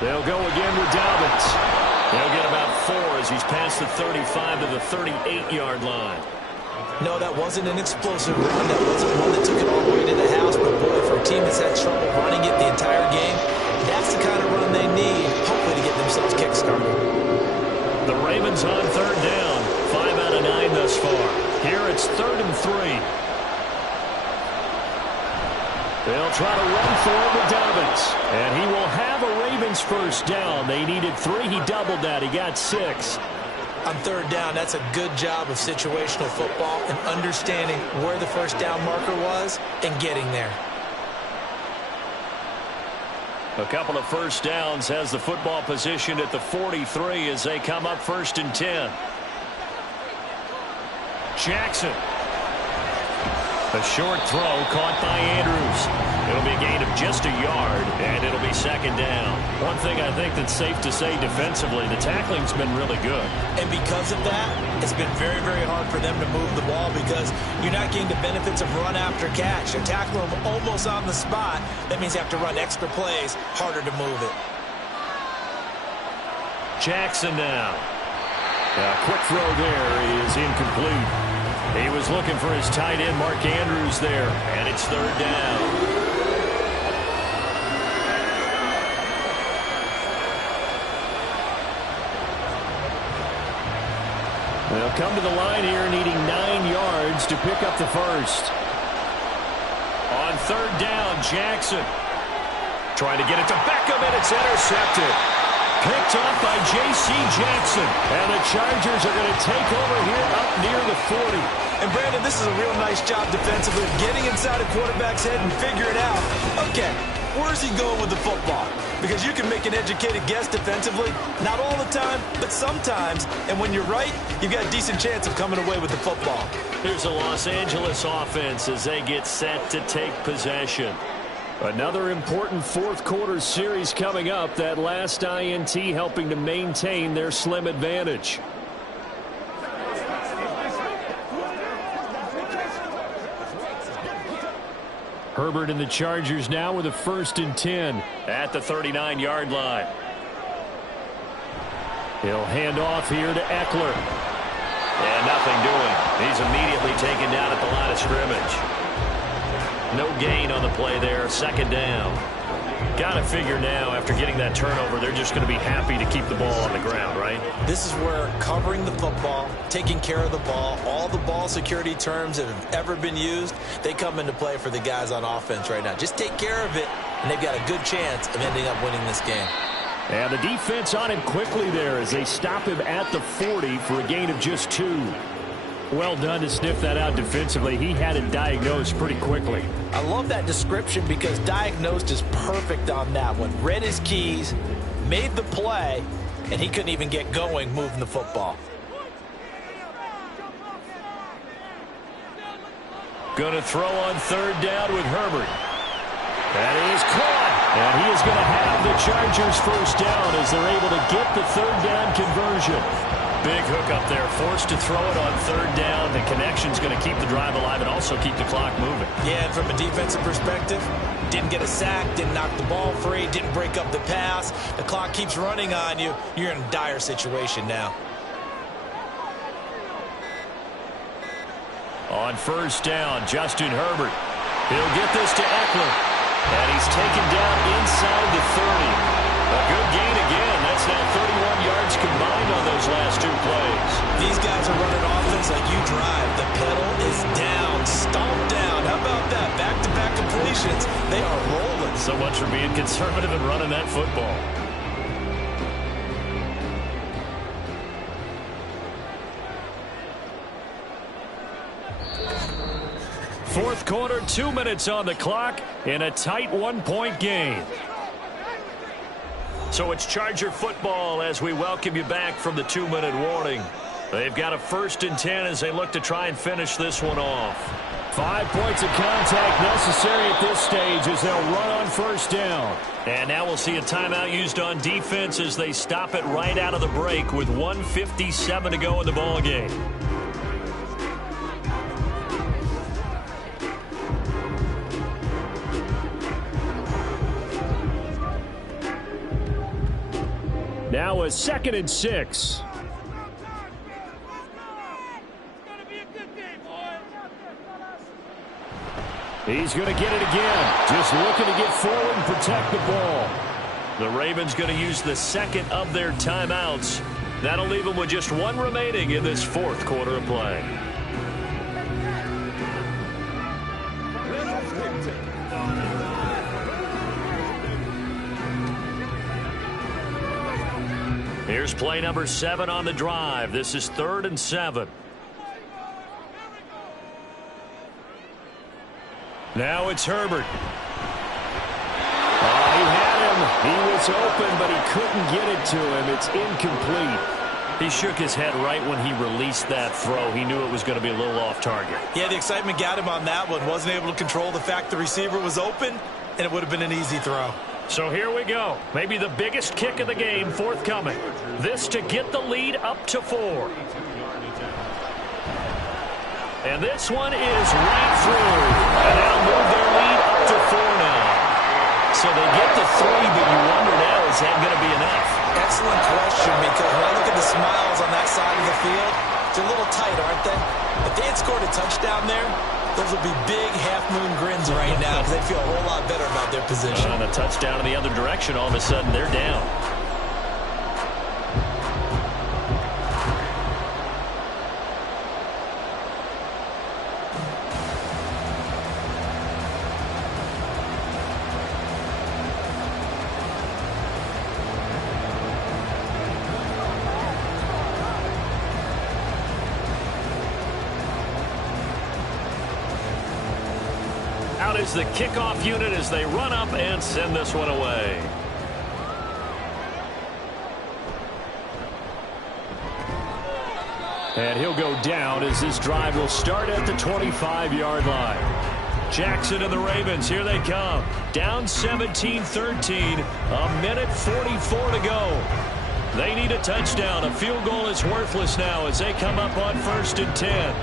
They'll go again with Dobbins. He'll get about 4 as he's past the 35 to the 38-yard line. No, that wasn't an explosive run. That wasn't one that took it all the way to the house. But, boy, for a team that's had trouble running it the entire game, that's the kind of run they need, hopefully, to get themselves kick-started. The Ravens on 3rd down. 5 out of 9 thus far. Here it's 3rd and 3. They'll try to run for it with Dobbins. And he will have a Ravens first down. They needed 3. He doubled that. He got 6. On 3rd down, that's a good job of situational football and understanding where the first down marker was and getting there. A couple of first downs has the football positioned at the 43 as they come up 1st and 10. Jackson. A short throw caught by Andrews. It'll be a gain of just a yard, and it'll be 2nd down. One thing I think that's safe to say defensively, the tackling's been really good. And because of that, it's been very, very hard for them to move the ball, because you're not getting the benefits of run after catch. They're tackling them almost on the spot. That means you have to run extra plays, harder to move it. Jackson now. Quick throw there is incomplete. He was looking for his tight end, Mark Andrews, there, and it's third down. They'll come to the line here needing 9 yards to pick up the first. On third down, Jackson trying to get it to Beckham, and it's intercepted. Picked off by J.C. Jackson. And the Chargers are going to take over here up near the 40. And, Brandon, this is a real nice job defensively of getting inside a quarterback's head and figuring out, okay, where's he going with the football? Because you can make an educated guess defensively, not all the time, but sometimes. And when you're right, you've got a decent chance of coming away with the football. Here's a Los Angeles offense as they get set to take possession. Another important fourth quarter series coming up. That last INT helping to maintain their slim advantage. Herbert and the Chargers now with a 1st and 10 at the 39-yard line. He'll hand off here to Eckler. And nothing doing. He's immediately taken down at the line of scrimmage. No gain on the play there. 2nd down. Got to figure now, after getting that turnover, they're just going to be happy to keep the ball on the ground, right? This is where covering the football, taking care of the ball, all the ball security terms that have ever been used, they come into play for the guys on offense right now. Just take care of it, and they've got a good chance of ending up winning this game. And the defense on him quickly there as they stop him at the 40 for a gain of just 2. Well done to sniff that out defensively. He had it diagnosed pretty quickly. I love that description because diagnosed is perfect on that one. Read his keys, made the play, and he couldn't even get going moving the football. Going to throw on third down with Herbert. That is caught. And he is going to have the Chargers first down as they're able to get the third down conversion. Big hook up there, forced to throw it on third down. The connection's going to keep the drive alive and also keep the clock moving. Yeah, and from a defensive perspective, didn't get a sack, didn't knock the ball free, didn't break up the pass. The clock keeps running on you. You're in a dire situation now. On first down, Justin Herbert. He'll get this to Eckler. And he's taken down inside the 30. A good gain again. That's now 31 yards combined on those last 2 plays. These guys are running offense like you drive. The pedal is down, stomped down. How about that? Back-to-back completions. They are rolling. So much for being conservative and running that football. Fourth quarter, 2 minutes on the clock in a tight 1-point game. So it's Charger football as we welcome you back from the 2-minute warning. They've got a 1st and 10 as they look to try and finish this one off. 5 points of contact necessary at this stage as they'll run on first down. And now we'll see a timeout used on defense as they stop it right out of the break with 1:57 to go in the ball game. Now a 2nd and 6. He's going to get it again. Just looking to get forward and protect the ball. The Ravens going to use the 2nd of their timeouts. That'll leave them with just 1 remaining in this 4th quarter of play. Here's play number 7 on the drive. This is 3rd and 7. Now it's Herbert. He had him. He was open, but he couldn't get it to him. It's incomplete. He shook his head right when he released that throw. He knew it was going to be a little off target. Yeah, the excitement got him on that one. Wasn't able to control the fact the receiver was open, and it would have been an easy throw. So here we go. Maybe the biggest kick of the game forthcoming. This to get the lead up to 4. And this one is right through. And they'll move their lead up to 4 now. So they get to 3, but you wonder now, is that going to be enough? Excellent question, because when I look at the smiles on that side of the downfield. They're a little tight, aren't they? If they had scored a touchdown there, those would be big half-moon grins right now because they'd feel a whole lot better about their position. On a touchdown in the other direction, all of a sudden they're down. Out is the kickoff unit as they run up and send this one away. And he'll go down as this drive will start at the 25-yard line. Jackson and the Ravens, here they come. Down 17-13, a minute 44 to go. They need a touchdown. A field goal is worthless now as they come up on 1st and 10.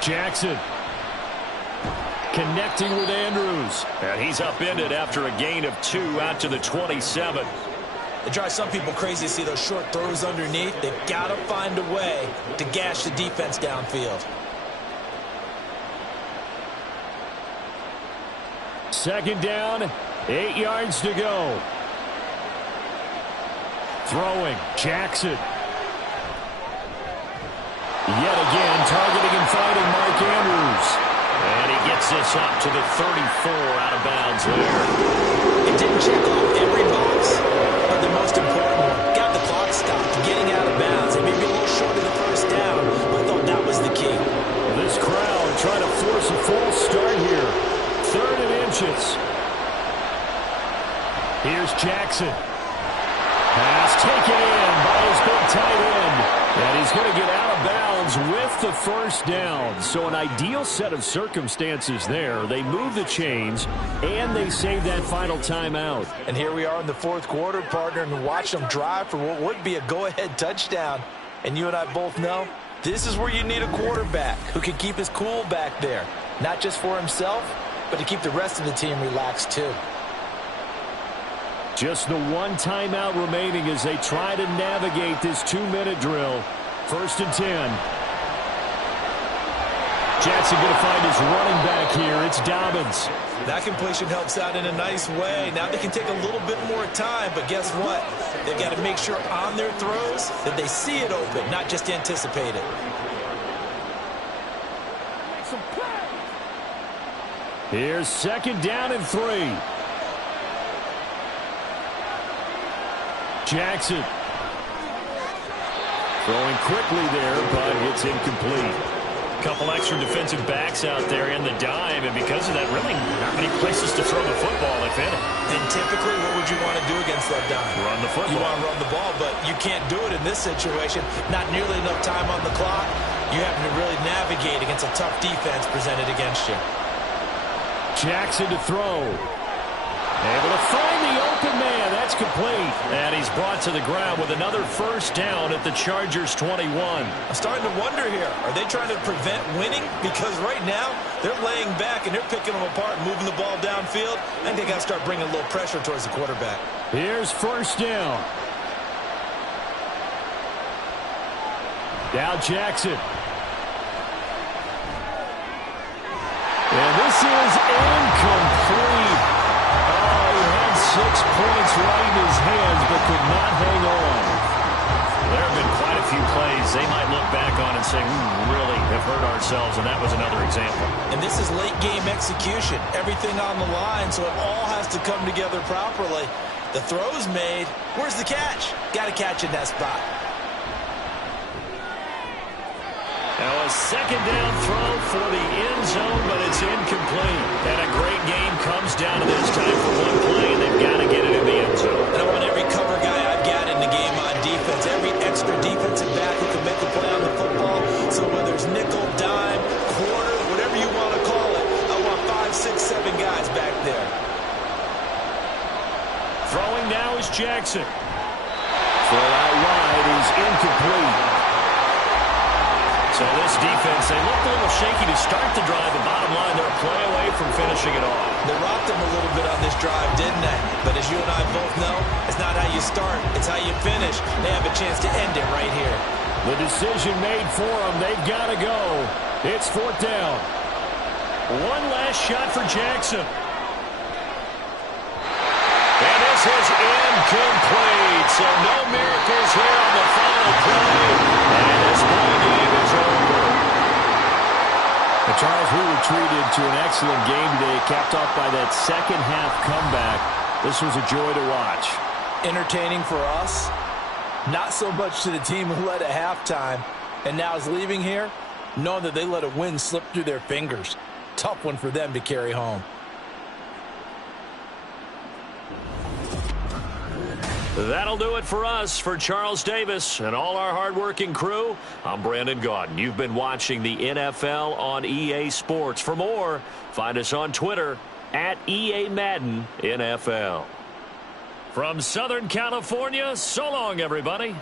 Jackson connecting with Andrews. And he's upended after a gain of 2 out to the 27. It drives some people crazy to see those short throws underneath. They've got to find a way to gash the defense downfield. Second down, 8 yards to go. Throwing, Jackson. Yet again, targeting and fighting Mark Andrews. And he gets this up to the 34 out of bounds there. It didn't check off every box, but the most important one. Got the clock stopped, getting out of bounds. It may be a little short of the first down, but I thought that was the key. This crowd trying to force a false start here. 3rd and inches. Here's Jackson. Pass taken in by his big tight end. And he's going to get out of bounds with the first down. So an ideal set of circumstances there. They move the chains, and they save that final timeout. And here we are in the 4th quarter, partner, and watch them drive for what would be a go-ahead touchdown. And you and I both know this is where you need a quarterback who can keep his cool back there. Not just for himself, but to keep the rest of the team relaxed too. Just the one timeout remaining as they try to navigate this 2-minute drill. 1st and 10. Jackson going to find his running back here. It's Dobbins. That completion helps out in a nice way. Now they can take a little bit more time, but guess what? They've got to make sure on their throws that they see it open, not just anticipate it. Here's 2nd down and 3. Jackson throwing quickly there, but it's incomplete. A couple extra defensive backs out there in the dime, and because of that, really not many places to throw the football, if any. And typically, what would you want to do against that dime? Run the football. You want to run the ball, but you can't do it in this situation. Not nearly enough time on the clock. You have to really navigate against a tough defense presented against you. Jackson to throw. Able to find the open man. That's complete. And he's brought to the ground with another first down at the Chargers' 21. I'm starting to wonder here. Are they trying to prevent winning? Because right now, they're laying back and they're picking them apart, moving the ball downfield. I think they got to start bringing a little pressure towards the quarterback. Here's 1st down. Now Jackson. And this is incomplete. Oh, he had 6 points right in his hands, but could not hang on. There have been quite a few plays they might look back on and say, we really have hurt ourselves, and that was another example. And this is late game execution. Everything on the line, so it all has to come together properly. The throw's made. Where's the catch? Got to catch in that spot. Now a 2nd down throw for the end zone, but it's incomplete. And a great game comes down to this time for one play, and they've got to get it in the end zone. And I want every cover guy I've got in the game on defense, every extra defensive back who can make a play on the football. So whether it's nickel, dime, quarter, whatever you want to call it, I want 5, 6, 7 guys back there. Throwing now is Jackson. Throw out wide is incomplete. So this defense, they looked a little shaky to start the drive, but bottom line, they're a play away from finishing it off. They rocked them a little bit on this drive, didn't they? But as you and I both know, it's not how you start, it's how you finish. They have a chance to end it right here. The decision made for them. They've got to go. It's 4th down. One last shot for Jackson. And this is incomplete. So no miracles here on the final play. And this ball game is over. And Charles, we were treated to an excellent game today, capped off by that second half comeback. This was a joy to watch. Entertaining for us. Not so much to the team who led at halftime and now is leaving here, knowing that they let a win slip through their fingers. Tough one for them to carry home. That'll do it for us. For Charles Davis and all our hardworking crew, I'm Brandon Gaudin. You've been watching the NFL on EA Sports. For more, find us on Twitter at EA Madden NFL. From Southern California, so long, everybody.